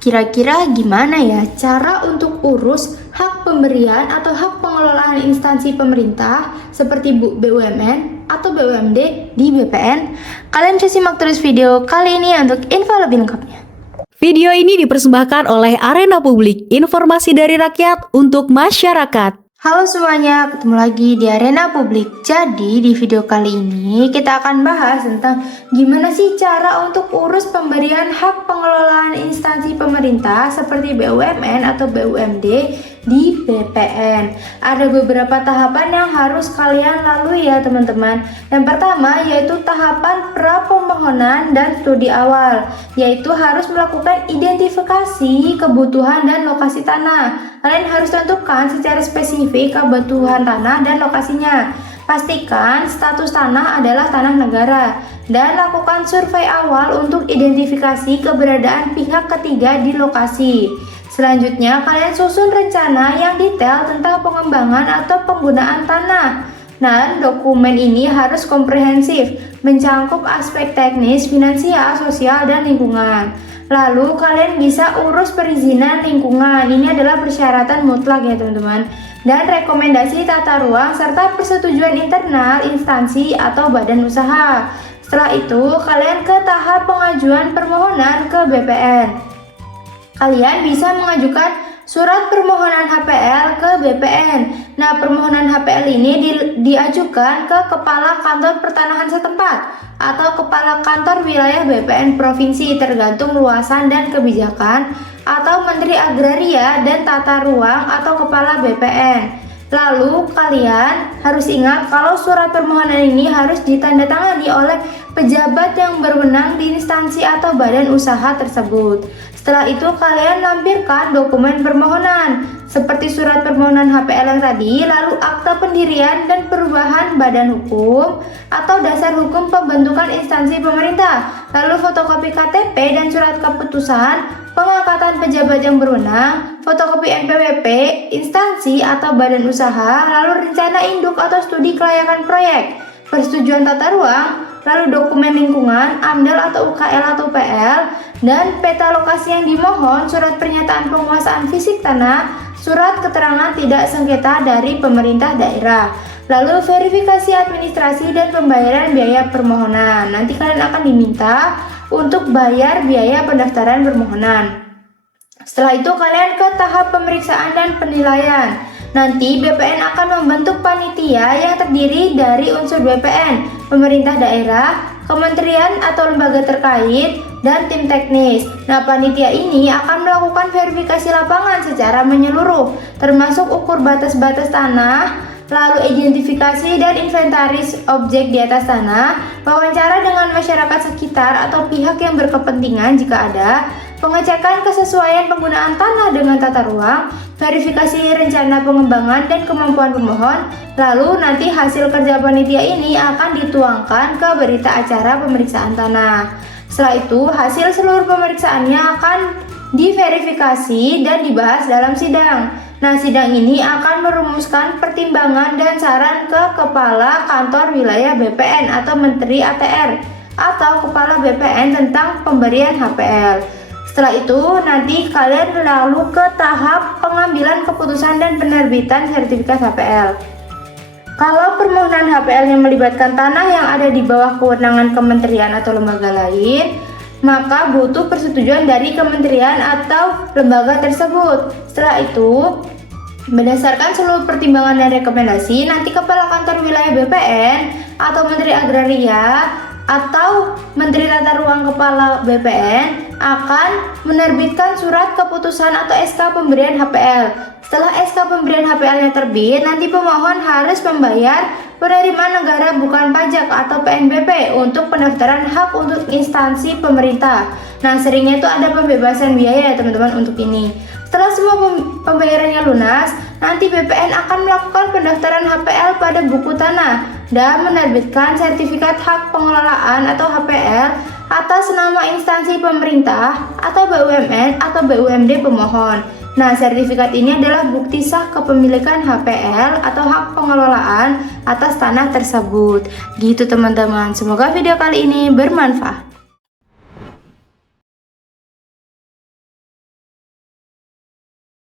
Kira-kira gimana ya cara untuk urus hak pemberian atau hak pengelolaan instansi pemerintah seperti BUMN atau BUMD di BPN? Kalian bisa simak terus video kali ini untuk info lebih lengkapnya. Video ini dipersembahkan oleh Arena Publik, informasi dari rakyat untuk masyarakat. Halo semuanya, ketemu lagi di Arena Publik. Jadi di video kali ini kita akan bahas tentang gimana sih cara untuk urus pemberian hak pengelolaan instansi pemerintah seperti BUMN atau BUMD di BPN. Ada beberapa tahapan yang harus kalian lalui ya teman-teman. Yang pertama yaitu tahapan pra-pemohonan dan studi awal, yaitu harus melakukan identifikasi kebutuhan dan lokasi tanah. Kalian harus tentukan secara spesifik kebutuhan tanah dan lokasinya. Pastikan status tanah adalah tanah negara dan lakukan survei awal untuk identifikasi keberadaan pihak ketiga di lokasi. Selanjutnya, kalian susun rencana yang detail tentang pengembangan atau penggunaan tanah. Nah, dokumen ini harus komprehensif, mencakup aspek teknis, finansial, sosial, dan lingkungan. Lalu kalian bisa urus perizinan lingkungan, ini adalah persyaratan mutlak ya teman-teman. Dan rekomendasi tata ruang serta persetujuan internal instansi atau badan usaha. Setelah itu kalian ke tahap pengajuan permohonan ke BPN. Kalian bisa mengajukan surat permohonan HPL ke BPN. Nah, permohonan HPL ini diajukan ke Kepala Kantor Pertanahan setempat atau Kepala Kantor Wilayah BPN Provinsi tergantung luasan dan kebijakan, atau Menteri Agraria dan Tata Ruang atau Kepala BPN. Lalu kalian harus ingat kalau surat permohonan ini harus ditandatangani oleh pejabat yang berwenang di instansi atau badan usaha tersebut. Setelah itu kalian lampirkan dokumen permohonan seperti surat permohonan HPL yang tadi, lalu akta pendirian dan perubahan badan hukum atau dasar hukum pembentukan instansi pemerintah, lalu fotokopi KTP dan surat keputusan pengangkatan pejabat yang berwenang, fotokopi NPWP, instansi atau badan usaha, lalu rencana induk atau studi kelayakan proyek, persetujuan tata ruang, lalu dokumen lingkungan, AMDAL atau UKL atau PL, dan peta lokasi yang dimohon, surat pernyataan penguasaan fisik tanah, surat keterangan tidak sengketa dari pemerintah daerah. Lalu verifikasi administrasi dan pembayaran biaya permohonan. Nanti kalian akan diminta untuk bayar biaya pendaftaran permohonan. Setelah itu kalian ke tahap pemeriksaan dan penilaian. Nanti BPN akan membentuk panitia yang terdiri dari unsur BPN, pemerintah daerah, kementerian atau lembaga terkait, dan tim teknis. Nah, panitia ini akan melakukan verifikasi lapangan secara menyeluruh, termasuk ukur batas-batas tanah, lalu identifikasi dan inventaris objek di atas tanah, wawancara dengan masyarakat sekitar atau pihak yang berkepentingan jika ada, pengecekan kesesuaian penggunaan tanah dengan tata ruang, verifikasi rencana pengembangan dan kemampuan pemohon, lalu nanti hasil kerja panitia ini akan dituangkan ke berita acara pemeriksaan tanah. Setelah itu, hasil seluruh pemeriksaannya akan diverifikasi dan dibahas dalam sidang. Nah, sidang ini akan merumuskan pertimbangan dan saran ke Kepala Kantor Wilayah BPN atau Menteri ATR atau Kepala BPN tentang pemberian HPL. Setelah itu, nanti kalian lalu ke tahap pengambilan keputusan dan penerbitan sertifikat HPL. Kalau permohonan HPL yang melibatkan tanah yang ada di bawah kewenangan kementerian atau lembaga lain, maka butuh persetujuan dari kementerian atau lembaga tersebut. Setelah itu, berdasarkan seluruh pertimbangan dan rekomendasi, nanti Kepala Kantor Wilayah BPN atau Menteri Agraria atau Menteri Tata Ruang Kepala BPN akan menerbitkan surat keputusan atau SK pemberian HPL. Setelah SK pemberian HPL-nya terbit, nanti pemohon harus membayar penerimaan negara bukan pajak atau PNBP untuk pendaftaran hak untuk instansi pemerintah. Nah, seringnya itu ada pembebasan biaya ya teman-teman untuk ini. Setelah semua pembayarannya lunas, nanti BPN akan melakukan pendaftaran HPL pada buku tanah dan menerbitkan sertifikat hak pengelolaan atau HPL atas nama instansi pemerintah atau BUMN atau BUMD pemohon. Nah, sertifikat ini adalah bukti sah kepemilikan HPL atau hak pengelolaan atas tanah tersebut. Gitu teman-teman, semoga video kali ini bermanfaat.